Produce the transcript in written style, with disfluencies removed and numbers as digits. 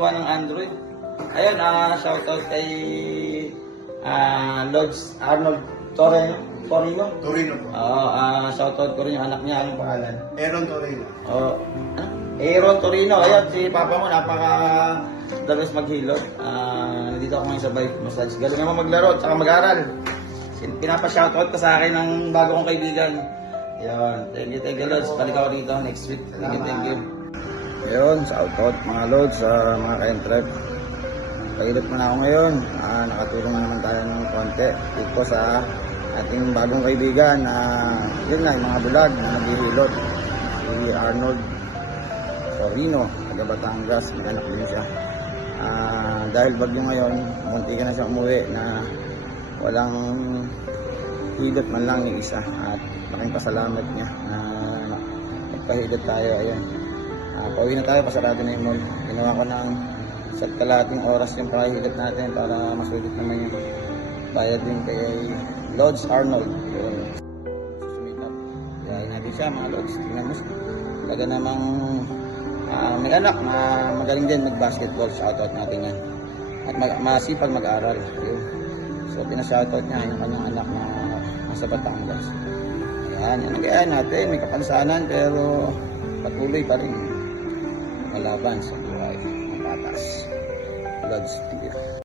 nakakuha ng Android. Ayun, shoutout kay Lods Arnold Torino. Torino po. Oo, shoutout ko rin yung anak niya. Anong pangalan? Aaron Torino. Oo. Aaron Torino. Ayun, si papa mo, napaka dalas maghilot. Nandito ako ngayon sa bike massage. Galing naman maglaro at saka mag-aral. Pinapa-shoutout ko sa akin ng bago kong kaibigan. Ayun, thank you Lods. Balik ako dito next week. Thank you. Ayun, shoutout mga Lods, mga ka-entrep. Pahilot mo na ako ngayon. Nakatulong naman tayo ng konti dito sa ating bagong kaibigan na yun na, yung mga bulag na naghihilot. Si Arnold Torino, taga Batangas, may anak din siya. Dahil bagyo ngayon, munti ka na siya umuwi na walang hilot man lang yung isa. At malaking pasalamat niya na nagpahilot tayo. Ayun. Pauwi na tayo, pasarado na yung mall. Ginawa ko ng sa kalating oras yung pakahilot natin para masulit naman yung bayad din kay Lods Arnold. Yun. Sumikap. Kaya natin siya mga Lods. Tingnan mo. Talaga namang may anak na magaling din mag-basketball. Shoutout natin yan. At masipag mag-aral. Yun. So pinashoutout niya yung kanyang anak na nasa Batangas. Ayan. Yan ang kaya natin. May kapansanan pero patuloy pa rin malaban sa buhay ng patas. Lods, thank you.